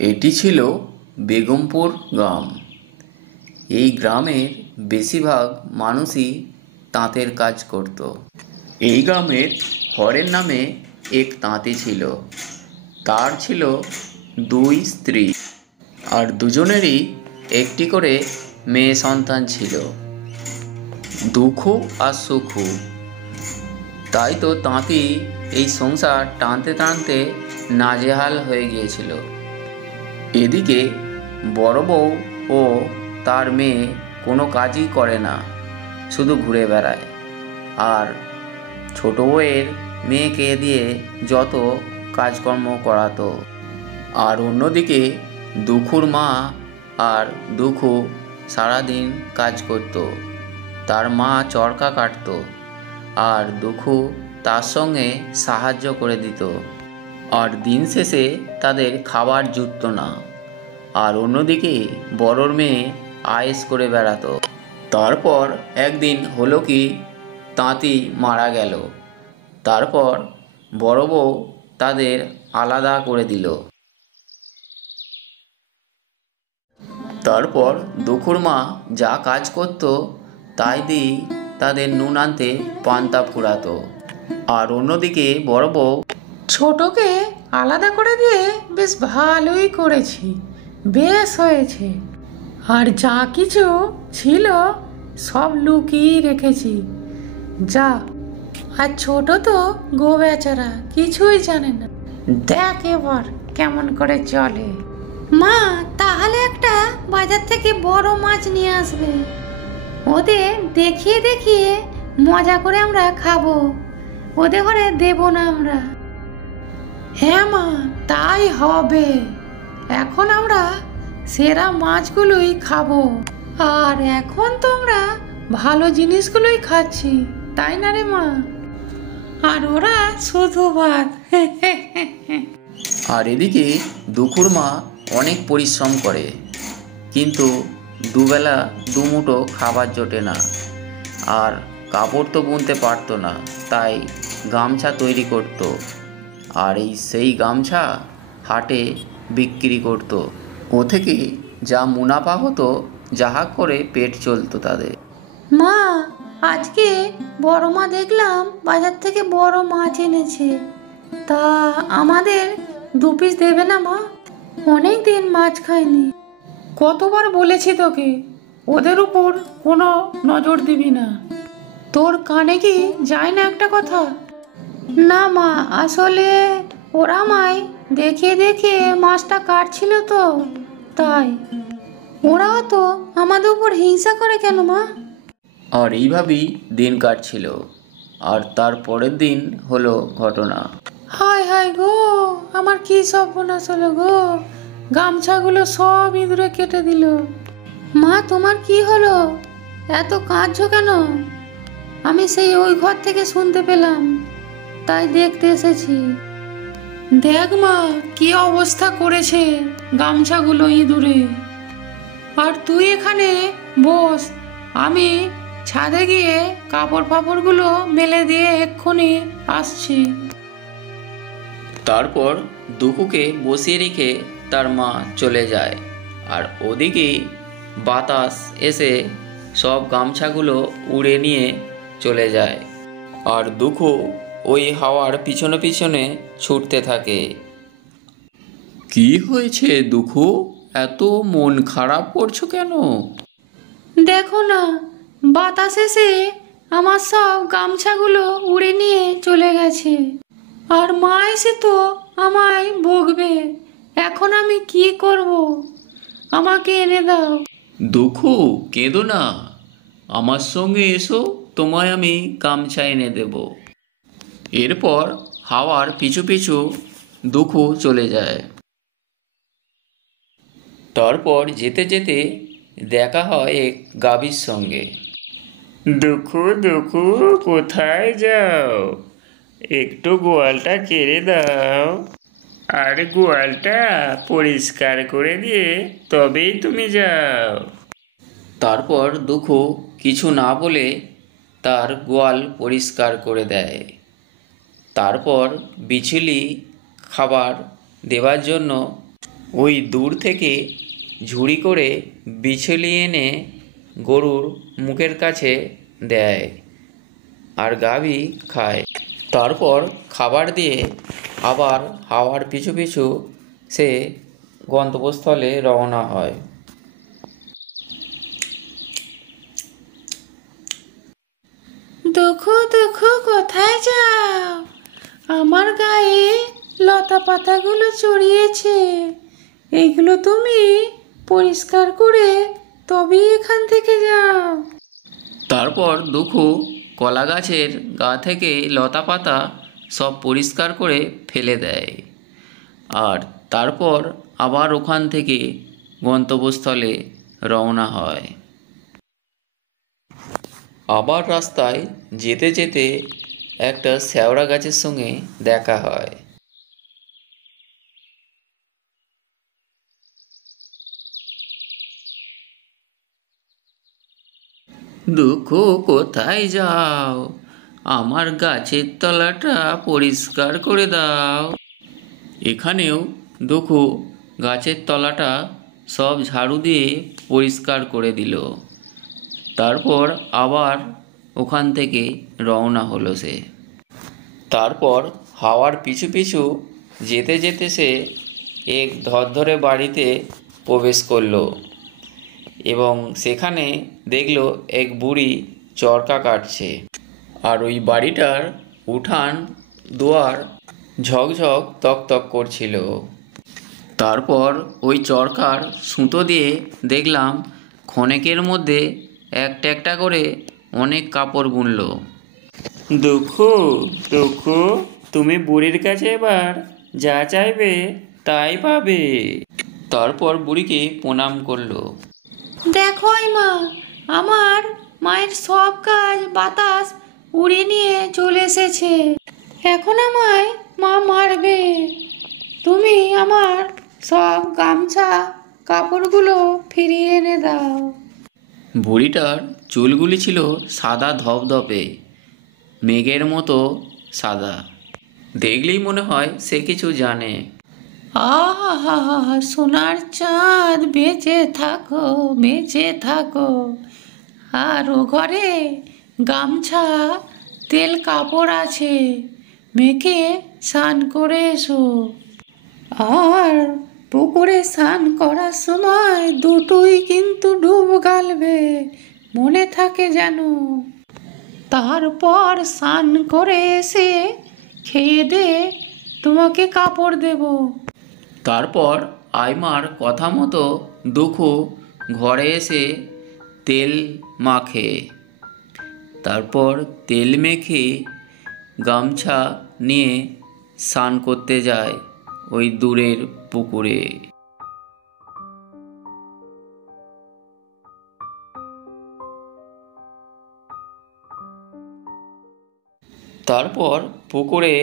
এটি ছিল বেগমপুর গ্রাম। এই গ্রামের বেশিরভাগ মানুষই তাঁতের কাজ করত। এই গ্রামের হরেন নামে এক তাঁতি ছিল। তার ছিল 2 স্ত্রী আর দুজনেরই একটি করে মেয়ে সন্তান ছিল, দুঃখু আর সুখু। তাই তো তাঁতি এই সংসার টানতে টানতে নাজেহাল হয়ে গিয়েছিল। এদিকে বড় বউ ও তার মেয়ে কোনো কাজই করে না, শুধু ঘুরে বেড়ায়। আর ছোট বউয়ের মেয়েকে দিয়ে যত কাজকর্ম করাতো। আর অন্যদিকে দুঃখুর মা আর দুঃখু সারাদিন কাজ করত। তার মা চরকা কাটত আর দুঃখু তার সঙ্গে সাহায্য করে দিত। আর দিন শেষে তাদের খাবার জুটত না। আর অন্যদিকে বড়োর মেয়ে আয়েশ করে বেড়াতো। তারপর একদিন হলো কি, তাঁতি মারা গেল। তারপর বড় বউ তাদের আলাদা করে দিল। তারপর দুঃখুর মা যা কাজ করত তাই দিয়ে তাদের নুন আনতে পান্তা ফুরাতো। আর অন্যদিকে বড় বউ, ছোটকে আলাদা করে দিয়ে বেশ ভালোই করেছি, বেশ হয়েছে। আর যা কিছু ছিল সব লুকিয়ে রেখেছি, যা। আর ছোট তো গো বেচারা কিছুই জানে না, দেখ এবার কেমন করে চলে। মা তাহলে একটা বাজার থেকে বড় মাছ নিয়ে আসবে, ওদের দেখিয়ে দেখিয়ে মজা করে আমরা খাবো, ওদের ঘরে দেব না আমরা। হ্যাঁ মা তাই হবে, এখন আমরা সেরা মাছগুলোই খাবো। আর এখন তো আমরা ভালো জিনিসগুলোই খাচ্ছি, তাই না রে মা? আর ওরা শুধু ভাত। আর এদিকে দুঃখুর মা অনেক পরিশ্রম করে, কিন্তু দুবেলা দুমুঠো খাবার জোটে না। আর কাপড় তো বুনতে পারতো না, তাই গামছা তৈরি করত। আর সেই গামছা হাটে বিক্রি করত। ও থেকে যা মুনাফা হতো, যাহা করে পেট চলতো তাদের। মা আজকে বড় মা দেখলাম বাজার থেকে বড় মাছ এনেছে, তা আমাদের 2 পিস দেবে না মা? অনেক দিন মাছ খাইনি। কতবার বলেছি তোকে ওদের উপর কোনো নজর দিবি না, তোর কানে কি যায় না একটা কথা? না মা, আসলে ওরা আমায় দেখে দেখে মাছটা কাটছিল তো, তাই। ওরাও তো আমাদের উপর হিংসা করে কেন মা? আর এইভাবেই দিন কাটছিল। আর তার পরের দিন হলো ঘটনা। হায় হায় গো, আমার কি সর্বনাশ হলো গো, গামছাগুলো সব ইঁদুরে কেটে দিল। মা তোমার কি হলো, এত কাঁদছো কেন? আমি সেই ওই ঘর থেকে শুনতে পেলাম, তাই দেখতে এসেছি। দেখ মা কি অবস্থা করেছে গামছাগুলো ইঁদুরে। আর তুই এখানে বস, আমি ছাদে গিয়ে কাপড় ফাপড়গুলো মেলে দিয়ে এক্ষুনি আসছি। তারপর দুঃখুকে বসিয়ে রেখে তার মা চলে যায়। আর ওদিকে বাতাস এসে সব গামছাগুলো উড়ে নিয়ে চলে যায়। আর দুঃখু ওই হাওয়ার পিছনে পিছনে ছুটতে থাকে। কি হয়েছে দুঃখু, এত মন খারাপ করছো কেন? দেখো না, বাতাস এসে আমার সব গামছাগুলো উড়ে নিয়ে চলে গেছে। আর মা এসে তো আমায় বকবে, এখন আমি কি করব? আমাকে এনে দাও। দুঃখু কেঁদো না, আমার সঙ্গে এসো, তোমায় আমি গামছা এনে দেব। এরপর হাওয়ার পিছু পিছু দুঃখু চলে যায়। তারপর যেতে যেতে দেখা হয় এক গাভীর সঙ্গে। দুঃখু দুঃখু কোথায় যাও, একটু গোয়ালটা কেড়ে দাও, আর গোয়ালটা পরিষ্কার করে দিয়ে তবেই তুমি যাও। তারপর দুঃখু কিছু না বলে তার গোয়াল পরিষ্কার করে দেয়। তারপর বিছুলি খাবার দেওয়ার জন্য ওই দূর থেকে ঝুড়ি করে বিছলিয়ে এনে গরুর মুখের কাছে দেয় আর গাভী খায়। তারপর খাবার দিয়ে আবার হাওয়ার পিছু পিছু সে গন্তব্যস্থলে রওনা হয়। দুঃখু দুঃখু কোথায় যাও? আমার গায়ে লতা পাতাগুলো চড়িয়েছে, এইগুলো তুমি পরিষ্কার করে তবে এখান থেকে যাও। তারপর দুঃখু কলা গাছের গা থেকে লতা পাতা সব পরিষ্কার করে ফেলে দেয় আর তারপর আবার ওখান থেকে গন্তব্যস্থলে রওনা হয়। আবার রাস্তায় যেতে যেতে একটা শ্যাওড়া গাছের সঙ্গে দেখা হয়। দুঃখ কোথায় যাও? আমার গাছের তলাটা পরিষ্কার করে দাও। এখানেও দুঃখ গাছের তলাটা সব ঝাড়ু দিয়ে পরিষ্কার করে দিল। তারপর আবার ওখান থেকে রওনা হলো সে। তারপর হাওয়ার পিছু পিছু যেতে যেতে সে এক ধরধরে বাড়িতে প্রবেশ করলো এবং সেখানে দেখলো এক বুড়ি চরকা কাটছে আর ওই বাড়িটার উঠান দুয়ার ঝকঝক তকতক করছিল। তারপর ওই চরকার সুতো দিয়ে দেখলাম ক্ষণেকের মধ্যে একটা একটা করে অনেক কাপড় বুনলো। দুঃখু দুঃখু, তুমি বুড়ির কাছে এবার যা চাইবে তাই পাবে। তারপর বুড়িকে প্রণাম করলো। দেখো মা, আমার মায়ের সব কাজ বাতাস উড়ে নিয়ে চলে এসেছে, এখন আমায় মা মারবে। তুমি আমার সব গামছা কাপড়গুলো ফিরিয়ে এনে দাও। বুড়িটার চুলগুলি ছিল সাদা ধপধপে, মেঘের মতো সাদা। দেখলেই মনে হয় সে কিছু জানে। আহা, সোনার চাঁদ বেঁচে থাকো বেঁচে থাকো। আর ও ঘরে গামছা তেল কাপড় আছে, মেখে স্নান করে এসো। আর পুকুরে স্নান করার সময় দুটোই কিন্তু ডুব গালবে, মনে থাকে যেন। তারপর স্নান করে এসে খেয়ে দে তোমাকে কাপড় দেব। তারপর আইমার কথা মতো দুঃখু ঘরে এসে তেল মাখে। তারপর তেল মেখে গামছা নিয়ে স্নান করতে যায় ওই দূরের পুকুরে। তারপর পুকুরে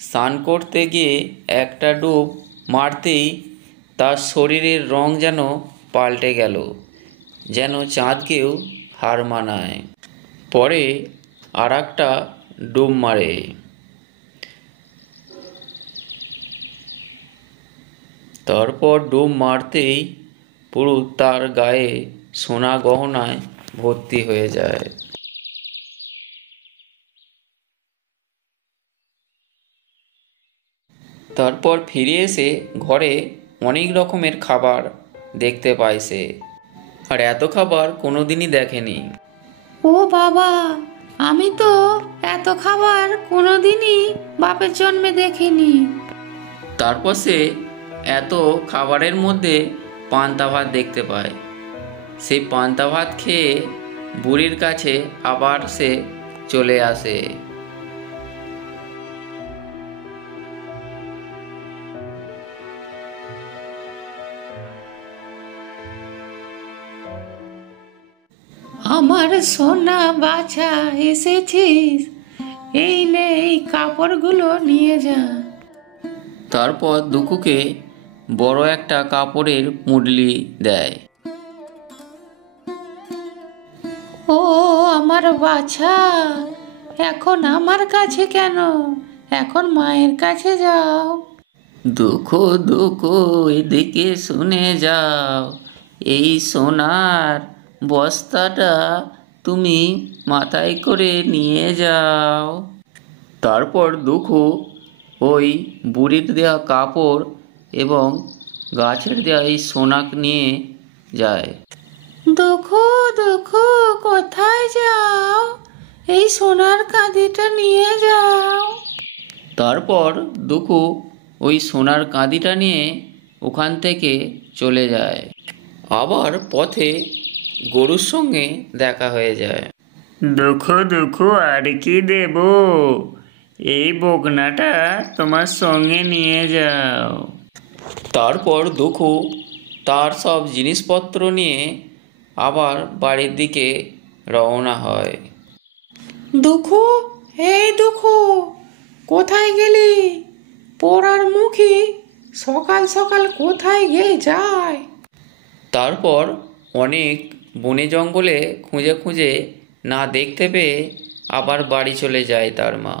স্নান করতে গিয়ে একটা ডুব মারতেই তার শরীরের রং যেন পাল্টে গেল, যেন চাঁদকেও হার মানায়। পরে আর একটা ডুব মারে। তারপর ডুব মারতেই পুরো তার গায়ে সোনা গহনায় ভর্তি হয়ে যায়। তারপর ফিরে এসে ঘরে অনেক রকমের খাবার দেখতে পায় সে, আর এত খাবার কোনোদিনই দেখেনি। ও বাবা, আমি তো এত খাবার কোনোদিনই বাপের জন্মে দেখিনি। তারপর সে এত খাবারের মধ্যে পান্তা ভাত দেখতে পায়। সেই পান্তা ভাত খেয়ে বুড়ির কাছে আবার সে চলে আসে। আমার সোনা বাছা, এসেছিস, এই নে এই কাপড়গুলো নিয়ে যা। তারপর দুকুকে বড় একটা কাপড়ের পুঁটলি দেয়। ও আমার বাছা, এখন আমার কাছে কেন? এখন মায়ের কাছে যাও। দুঃখু দুঃখু, এদিকে শুনে যাও, এই সোনার বস্তাটা তুমি মাথায় করে নিয়ে যাও। তারপর দুঃখু ওই বুড়ির দেওয়া কাপড় এবং গাছের দেওয়া এই সোনা নিয়ে যায়। দুঃখু দুঃখু, কোথায় যাও? এই সোনার কাঁদিটা নিয়ে যাও। তারপর দুঃখু ওই সোনার কাঁদিটা নিয়ে ওখান থেকে চলে যায়। আবার পথে গরুর সঙ্গে দেখা হয়ে যায়। দুঃখু দুঃখু, আর কি দেব? এই বকনাটা তোমার সঙ্গে নিয়ে যাও। তারপর দুঃখু তার সব জিনিসপত্র নিয়ে আবার বাড়ির দিকে রওনা হয়। দুঃখু, এই দুঃখু, কোথায় গেলি? পড়ার মুখী সকাল সকাল কোথায় গেলে যায়? তারপর অনেক বনে জঙ্গলে খুঁজে খুঁজে না দেখতে পেয়ে আবার বাড়ি চলে যায় তার মা।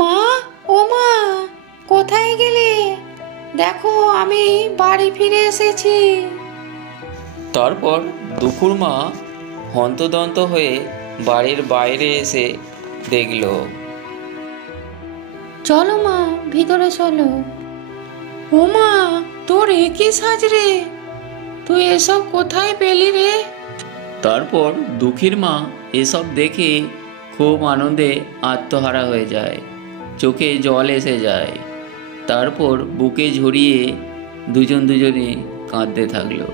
মা, ও মা, কোথায় গেলে? দেখো, আমি বাড়ি ফিরে এসেছি। তারপর দুঃখুর মা হন্তদন্ত হয়ে বাড়ির বাইরে এসে দেখল। চলো মা, ভিতরে চলো। ও মা, তোর একই সাজ রে, তুই এসব কোথায় পেলি রে? তারপর দুঃখীর মা এসব দেখে খুব আনন্দে আত্মহারা হয়ে যায়, চোখে জল এসে যায়। তারপর বুকে ঝরিয়ে দুজনে কাঁদতে থাকলো।